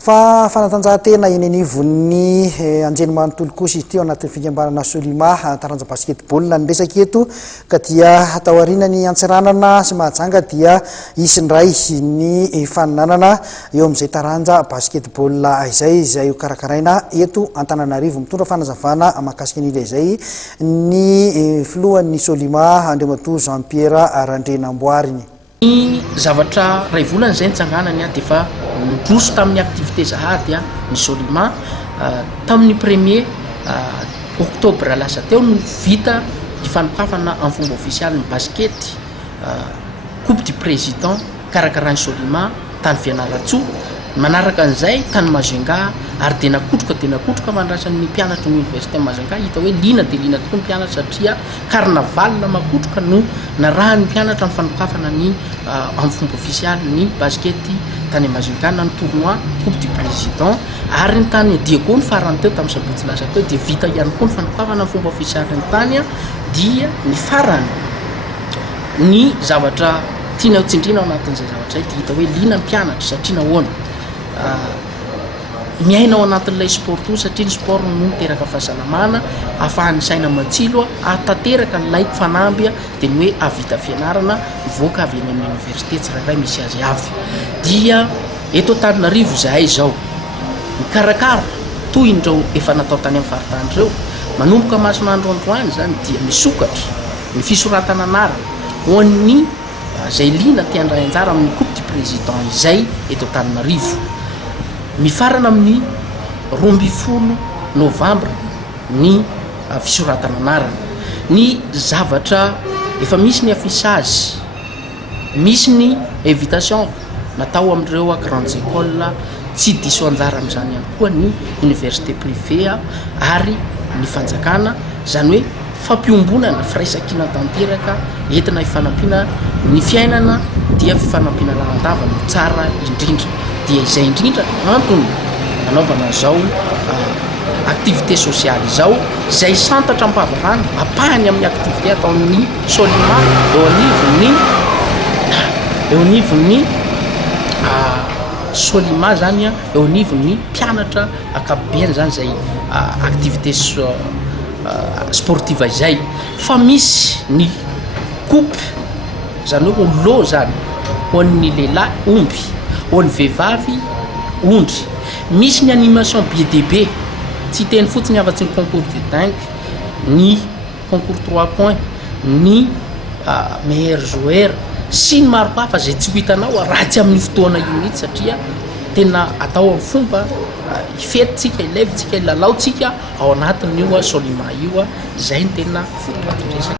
fa fanatanjahantena eny anivon'ny anjerimanontolo kosa izy teo anatin'ny fikambanana Solima taranja basketball ny resaka eto ka dia atao aorianany antsiranana sy mahajanga dia isindray ny faninanana eo amin'izay taranja basketball izay karakaraina eto Antananarivo mitondra fanazavana mahakasika an'ilay izay ny filohan'ny Solima Andriamatoa Jean-Pierre Randrenamboariny. Ny zavatra ray volana izay nitsanganany dia efa nidroso tamin'ny activité zahady ny Solima tamin'ny 1er octobre lasa teo no vita ifanokafana amin'ny fomba ofisialy ny basket coupe du président karakarany Solima tany Fianaratsoa manaraka an'izay tany Majunga ary dia nakotroka mandrasan'ny mpianatra ny université Majunga hita hoe lina dia lina tokoa ny mpianatra satria carnaval makotroka no narahan'ny mpianatra ny fanokafana ny amin'ny fomba ofisialy ny basket tany Majunga na ny tournoi coupe du président ary ny tany Diego ny farany teo tamin'ny sabotsy lasa teo dia vita ihany koa ny fanokafana ny fomba ofisialy ny tany dia ny farany ny zavatra tiana tsindrina ao anatin'izay zavatra dia hita hoe lina ny mpianatra satria nahoana miaina ao anatin'ilay sport io satria ny sport no miteraka fahasalamana ahafahan'ny saina matsilo atateraka nylay fanamby dia ny hoe avita fianarana voaka avy eny amin'ny université tsirairay misy azy avy dia eto Antananarivo zahay zao mikarakara toy indreo efa natao tany amin'ny faritany ireo manomboka masoandro androany zany dia misokatra ny fisoratana anarana ho an'ny zay lina tiandray anjara amin'ny coupe du président izay eto Antananarivo mifarana amin'ny 12 novambra ny fisoratana anarana ny zavatra efa misy ny affichage misy ny invitation natao amin'ireo grandes écoles tsy diso anjara amin'izany ihany koa ny université privée ary ny fanjakana zany hoe fampiombonana firaisankina tanteraka entina hifanampiana ny fiainana dia fifanampiana lalandava no tsara indrindra dia izay indrindra antony anaovana zao activité sociale zao izay santatra ampavarana apahany amin'ny activité ataon'ny Solima eo anivon'ny Solima zany eo anivon'ny mpianatra akapobeany zany zay activité sportive izay fa misy ny coupe zany hoe lo zany ho an'ny lehilahy omby ho an'ny vehivavy ondry misy ny animation BDB tsy teny fotsiny afa-tsy ny concours de dingue ny concours 3 points ny meilleur joueur sy ny maro hafa zay tsy ho hitanao raha tsy amin'ny fotoana io mihitsy satria tena atao amin'ny fomba ifetitsika ilevitsika ilalaotsika ao anatin'io Solima io izay ny tena fotoatindresaka